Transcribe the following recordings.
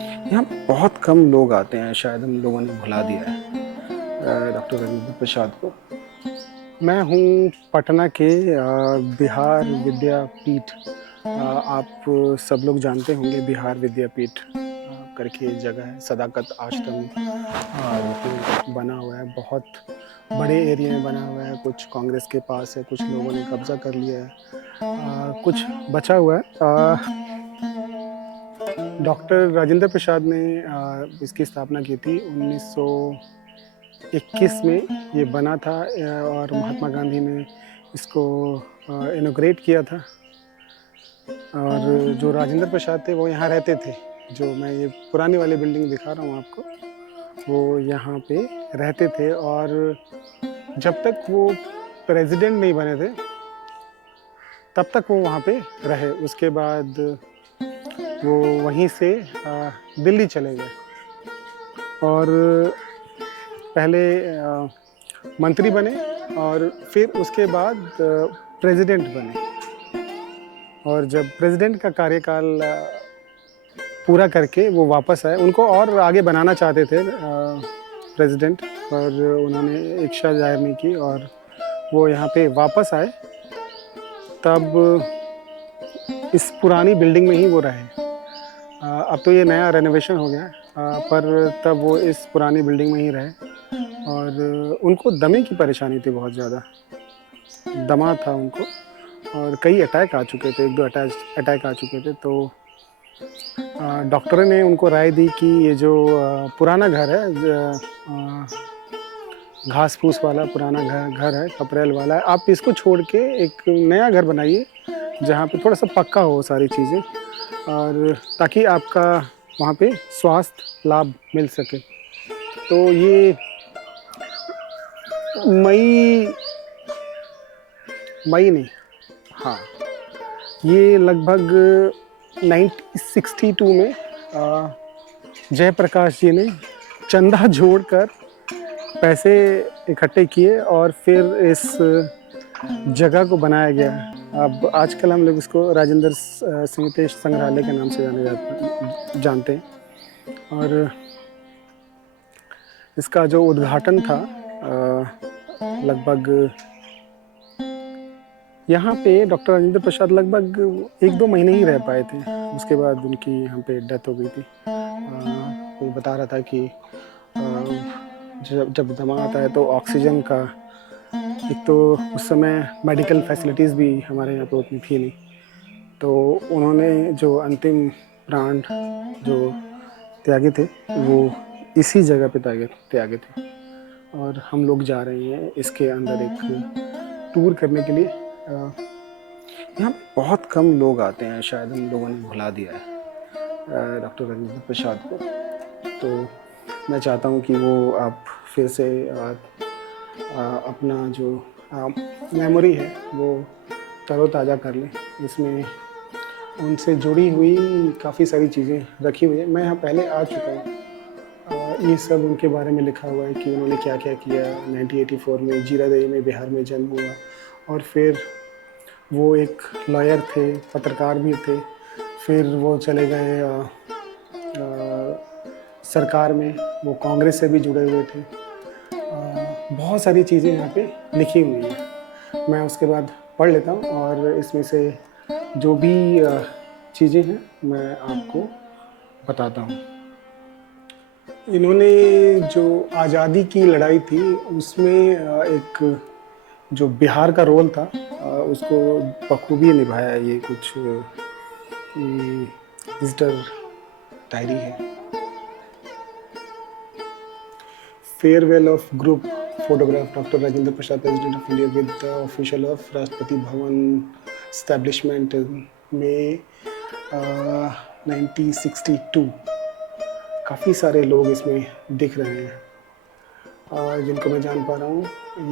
यहाँ बहुत कम लोग आते हैं, शायद हम लोगों ने भुला दिया है डॉक्टर राजेंद्र प्रसाद को। मैं हूँ पटना के बिहार विद्यापीठ। आप सब लोग जानते होंगे बिहार विद्यापीठ करके जगह है, सदाकत आश्रम पे बना हुआ है। बहुत बड़े एरिया में बना हुआ है, कुछ कांग्रेस के पास है, कुछ लोगों ने कब्जा कर लिया है, कुछ बचा हुआ है। डॉक्टर राजेंद्र प्रसाद ने इसकी स्थापना की थी 1921 में। ये बना था और महात्मा गांधी ने इसको इनॉग्रेट किया था। और जो राजेंद्र प्रसाद थे वो यहाँ रहते थे। जो मैं ये पुरानी वाली बिल्डिंग दिखा रहा हूँ आपको, वो यहाँ पे रहते थे। और जब तक वो प्रेसिडेंट नहीं बने थे तब तक वो वहाँ पे रहे। उसके बाद वो वहीं से दिल्ली चले गए और पहले मंत्री बने और फिर उसके बाद प्रेसिडेंट बने। और जब प्रेसिडेंट का कार्यकाल पूरा करके वो वापस आए, उनको और आगे बनाना चाहते थे प्रेसिडेंट, पर उन्होंने इच्छा जाहिर नहीं की और वो यहाँ पे वापस आए। तब इस पुरानी बिल्डिंग में ही वो रहे। अब तो ये नया रेनोवेशन हो गया है, पर तब वो इस पुरानी बिल्डिंग में ही रहे। और उनको दमे की परेशानी थी, बहुत ज़्यादा दमा था उनको और कई अटैक आ चुके थे, 1-2 अटैक आ चुके थे। तो डॉक्टर ने उनको राय दी कि ये जो पुराना घर है, घास फूस वाला पुराना घर है, कपड़ेल वाला है, आप इसको छोड़ के एक नया घर बनाइए जहाँ पे थोड़ा सा पक्का हो सारी चीज़ें, और ताकि आपका वहाँ पे स्वास्थ्य लाभ मिल सके। तो ये मई नहीं, हाँ, ये लगभग 1962 में जयप्रकाश जी ने चंदा जोड़कर पैसे इकट्ठे किए और फिर इस जगह को बनाया गया। अब आजकल हम लोग इसको राजेंद्र सिंह संग्रहालय के नाम से जानते हैं। और इसका जो उद्घाटन था लगभग यहाँ पे डॉक्टर राजेंद्र प्रसाद लगभग 1-2 महीने ही रह पाए थे। उसके बाद उनकी यहाँ पे डेथ हो गई थी। कोई बता रहा था कि जब दमा आता है तो ऑक्सीजन का, एक तो उस समय मेडिकल फैसिलिटीज़ भी हमारे यहाँ पे उतनी थी नहीं, तो उन्होंने जो अंतिम प्राण जो त्यागे थे वो इसी जगह पे त्यागे थे। और हम लोग जा रहे हैं इसके अंदर एक टूर करने के लिए। यहाँ बहुत कम लोग आते हैं, शायद हम लोगों ने भुला दिया है डॉक्टर राजेंद्र प्रसाद को। तो मैं चाहता हूँ कि वो आप फिर से अपना जो मेमोरी है वो तरोताज़ा कर लें। इसमें उनसे जुड़ी हुई काफ़ी सारी चीज़ें रखी हुई है। मैं यहाँ पहले आ चुका हूँ। ये सब उनके बारे में लिखा हुआ है कि उन्होंने क्या क्या किया। 1984 में जीरादेई में बिहार में जन्म हुआ और फिर वो एक लॉयर थे, पत्रकार भी थे। फिर वो चले गए सरकार में, वो कांग्रेस से भी जुड़े हुए थे। बहुत सारी चीज़ें यहाँ पे लिखी हुई हैं। मैं उसके बाद पढ़ लेता हूँ और इसमें से जो भी चीज़ें हैं मैं आपको बताता हूँ। इन्होंने जो आज़ादी की लड़ाई थी उसमें एक जो बिहार का रोल था उसको बखूबी निभाया। ये कुछ विजिटर डायरी है। Farewell of group photograph doctor Rajendra Prasad president of India with the official of Rashtrapati Bhavan establishment में 1962। काफ़ी सारे लोग इसमें दिख रहे हैं जिनको मैं जान पा रहा हूँ।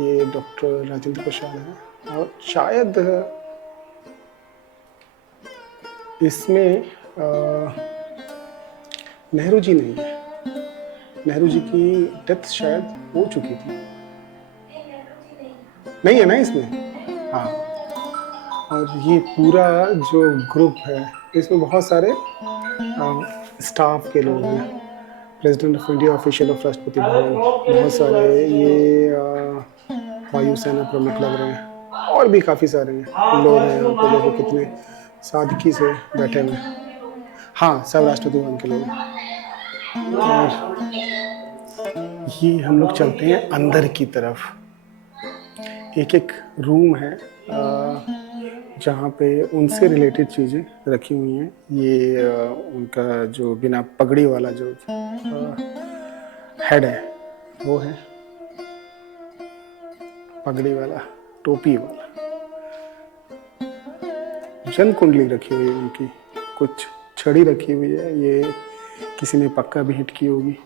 ये डॉक्टर राजेंद्र प्रसाद हैं और शायद इसमें नेहरू जी नहीं है। नेहरू जी की डेथ शायद हो चुकी थी। नहीं है ना इसमें? हाँ। और ये पूरा जो ग्रुप है इसमें बहुत सारे स्टाफ के लोग हैं, president of India, official of Rashtrapati Bhavan, बहुत सारे ये वायुसेना प्रमुख लग रहे हैं और भी काफ़ी सारे हैं लोग हैं यहाँ पे। देखो कितने सादगी से बैठे हुए हैं। हाँ, सब राष्ट्रपति भवन के लोग हैं। और ये हम लोग चलते हैं अंदर की तरफ। एक एक रूम है जहाँ पे उनसे रिलेटेड चीज़ें रखी हुई हैं। ये उनका जो बिना पगड़ी वाला जो हेड है वो है, पगड़ी वाला, टोपी वाला। जन कुंडली रखी हुई है उनकी, कुछ छड़ी रखी हुई है, ये किसी ने पक्का भेंट की होगी।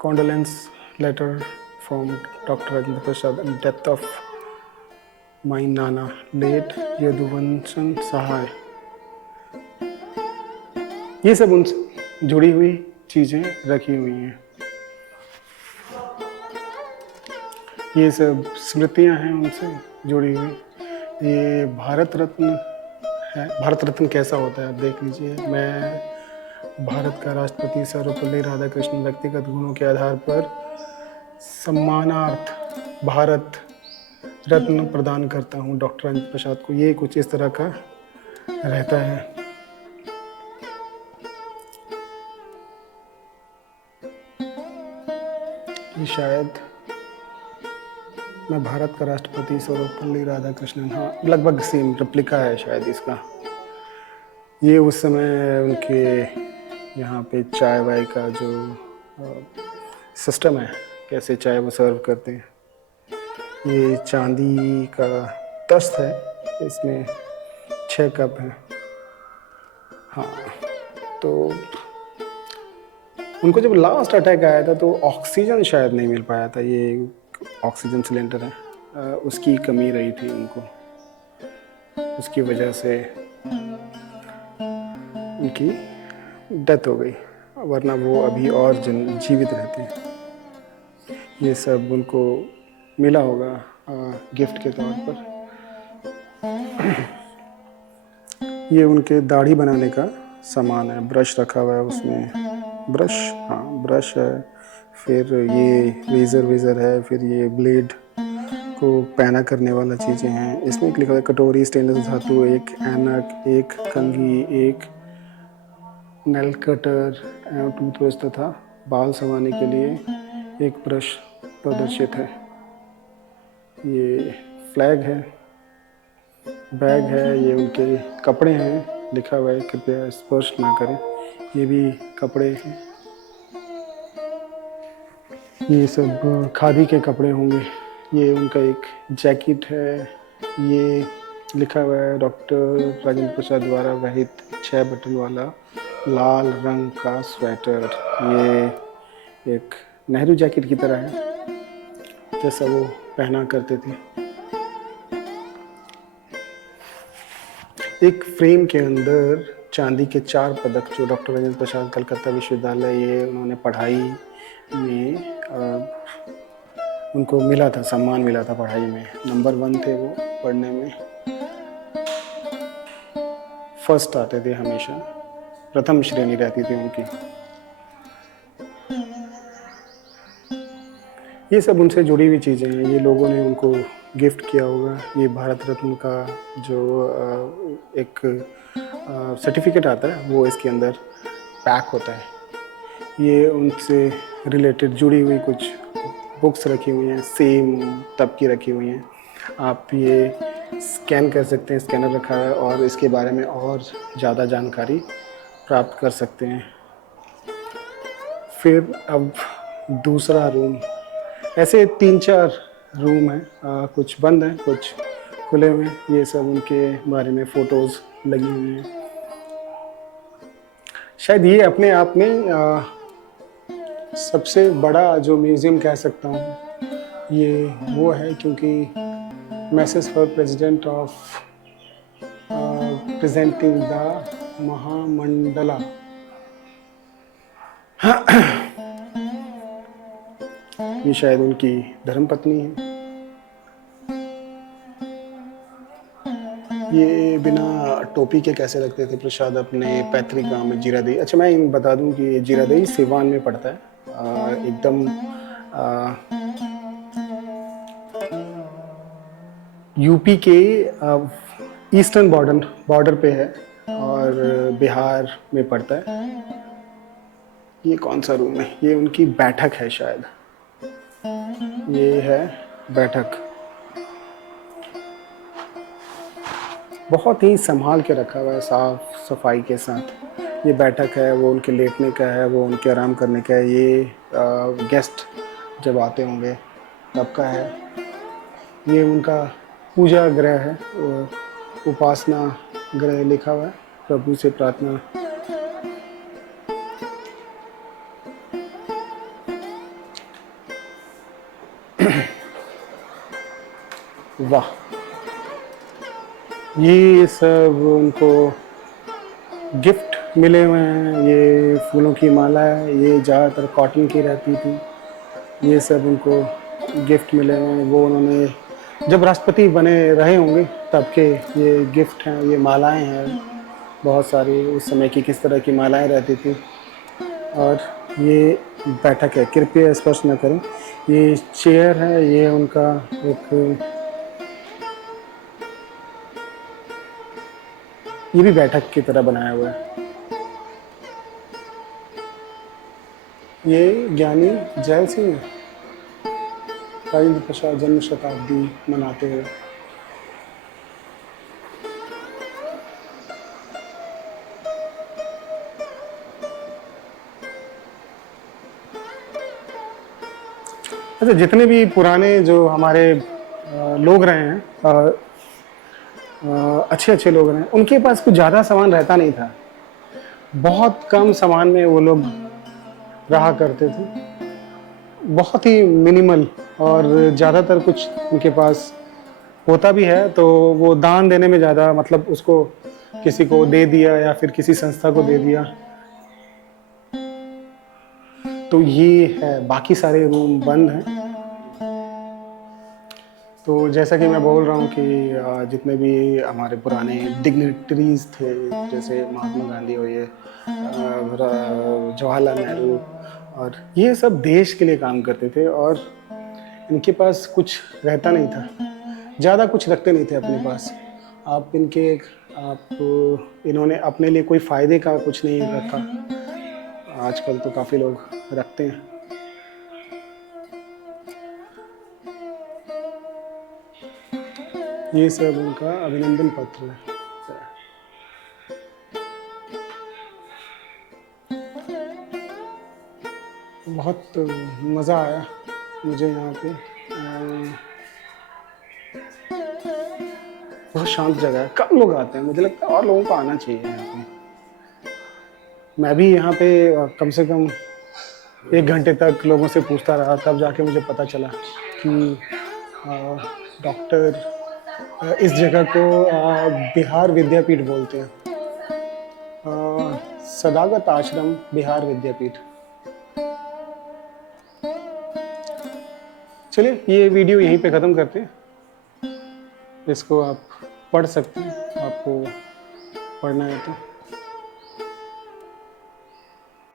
Condolence letter from doctor Rajendra Prasad in death of my nana late यदुवंशन सहाय। ये सब उनसे जुड़ी हुई चीजें रखी हुई हैं। ये सब स्मृतियां हैं उनसे जुड़ी हुई। ये भारत रत्न है। भारत रत्न कैसा होता है आप देख लीजिए। मैं भारत का राष्ट्रपति सर्वपल्ली राधाकृष्णन व्यक्तिगत गुणों के आधार पर सम्मानार्थ भारत रत्न प्रदान करता हूँ डॉक्टर राजेंद्र प्रसाद को। ये कुछ इस तरह का रहता है। ये शायद मैं भारत का राष्ट्रपति सर्वपल्ली राधाकृष्णन, हाँ लगभग सेम रेप्लिका है शायद इसका। ये उस समय उनके यहाँ पे चाय वाय का जो सिस्टम है, कैसे चाय वो सर्व करते हैं। ये चांदी का तस्त है, इसमें 6 कप हैं। हाँ, तो उनको जब लास्ट अटैक आया था तो ऑक्सीजन शायद नहीं मिल पाया था। ये ऑक्सीजन सिलेंडर है, उसकी कमी रही थी उनको, उसकी वजह से उनकी डेथ हो गई, वरना वो अभी और जीवित रहते हैं। ये सब उनको मिला होगा गिफ्ट के तौर पर। ये उनके दाढ़ी बनाने का सामान है, ब्रश रखा हुआ है उसमें, ब्रश, हाँ ब्रश है, फिर ये रेज़र है, फिर ये ब्लेड को पैना करने वाला चीज़ें हैं। इसमें एक लिखा हुआ है कटोरी, स्टेनलेस धातु, एक ऐनक, एक कंघी, एक नेल कटर एवं टूथब्रश तथा बाल संवारने के लिए एक ब्रश प्रदर्शित है। ये फ्लैग है, बैग है, ये उनके कपड़े हैं, लिखा हुआ है कृपया स्पर्श ना करें, ये भी कपड़े हैं। ये सब खादी के कपड़े होंगे। ये उनका एक जैकेट है, ये लिखा हुआ है डॉक्टर राजेंद्र प्रसाद द्वारा वहित 6 बटन वाला लाल रंग का स्वेटर। ये एक नेहरू जैकेट की तरह है जैसा वो पहना करते थे। एक फ्रेम के अंदर चांदी के 4 पदक जो डॉक्टर राजेंद्र प्रसाद कलकत्ता विश्वविद्यालय, ये उन्होंने पढ़ाई में उनको मिला था, सम्मान मिला था पढ़ाई में, नंबर 1 थे वो पढ़ने में, फर्स्ट आते थे हमेशा, प्रथम श्रेणी रहती थी उनकी। ये सब उनसे जुड़ी हुई चीज़ें हैं, ये लोगों ने उनको गिफ्ट किया होगा। ये भारत रत्न का जो एक सर्टिफिकेट आता है वो इसके अंदर पैक होता है। ये उनसे रिलेटेड जुड़ी हुई कुछ बुक्स रखी हुई हैं, सेम तब की रखी हुई हैं। आप ये स्कैन कर सकते हैं, स्कैनर रखा है, और इसके बारे में और ज़्यादा जानकारी प्राप्त कर सकते हैं। फिर अब दूसरा रूम, ऐसे 3-4 रूम हैं, कुछ बंद हैं, कुछ खुले हुए हैं। ये सब उनके बारे में फ़ोटोज़ लगी हुई हैं। शायद ये अपने आप में सबसे बड़ा जो म्यूज़ियम कह सकता हूँ ये वो है, क्योंकि message for president of presenting the महामंडला, ये शायद उनकी धर्मपत्नी है। ये बिना टोपी के कैसे रखते थे प्रसाद अपने पैतृक गांव में जीरादेई। अच्छा मैं बता दूं कि ये जीरादेई सिवान में पड़ता है, एकदम यूपी के ईस्टर्न बॉर्डर पे है और बिहार में पड़ता है। ये कौन सा रूम है? ये उनकी बैठक है शायद, ये है बैठक। बहुत ही संभाल के रखा हुआ है, साफ सफाई के साथ। ये बैठक है, वो उनके लेटने का है, वो उनके आराम करने का है। ये गेस्ट जब आते होंगे तब का है। ये उनका पूजा गृह है, उपासना गृह लिखा हुआ है, प्रभु से प्रार्थना। वाह, ये सब उनको गिफ्ट मिले हुए हैं। ये फूलों की माला है, ये ज़्यादातर कॉटन की रहती थी। ये सब उनको गिफ्ट मिले हुए हैं, वो उन्होंने जब राष्ट्रपति बने रहे होंगे तब के ये गिफ्ट हैं। ये मालाएं हैं बहुत सारी, उस समय की किस तरह की मालाएं रहती थी। और ये बैठक है, कृपया स्पर्श न करें। ये चेयर है, ये उनका एक, ये भी बैठक की तरह बनाया हुआ है। ये ज्ञानी जैल सिंह राजेंद्र प्रसाद जन्म शताब्दी मनाते हुए। अच्छा, जितने भी पुराने जो हमारे लोग रहे हैं, अच्छे अच्छे लोग रहे हैं, उनके पास कुछ ज़्यादा सामान रहता नहीं था। बहुत कम सामान में वो लोग रहा करते थे, बहुत ही मिनिमल। और ज़्यादातर कुछ उनके पास होता भी है तो वो दान देने में ज़्यादा, मतलब उसको किसी को दे दिया या फिर किसी संस्था को दे दिया। तो ये है, बाकी सारे रूम बंद हैं। तो जैसा कि मैं बोल रहा हूँ कि जितने भी हमारे पुराने डिग्निटरीज थे, जैसे महात्मा गांधी और ये जवाहरलाल नेहरू, और ये सब देश के लिए काम करते थे और इनके पास कुछ रहता नहीं था, ज़्यादा कुछ रखते नहीं थे अपने पास। इन्होंने अपने लिए कोई फ़ायदे का कुछ नहीं रखा। आजकल तो काफ़ी लोग रखते हैं। ये सब उनका अभिनंदन पत्र है। बहुत मज़ा आया मुझे यहाँ पे। बहुत शांत जगह है, कम लोग आते हैं, मुझे लगता है और लोगों को आना चाहिए यहाँ पे। मैं भी यहाँ पे कम से कम 1 घंटे तक लोगों से पूछता रहा, तब जाके मुझे पता चला कि डॉक्टर इस जगह को बिहार विद्यापीठ बोलते हैं। सदागत आश्रम बिहार विद्यापीठ। चलिए, ये वीडियो यहीं पे ख़त्म करते हैं। इसको आप पढ़ सकते हैं, आपको पढ़ना है तो।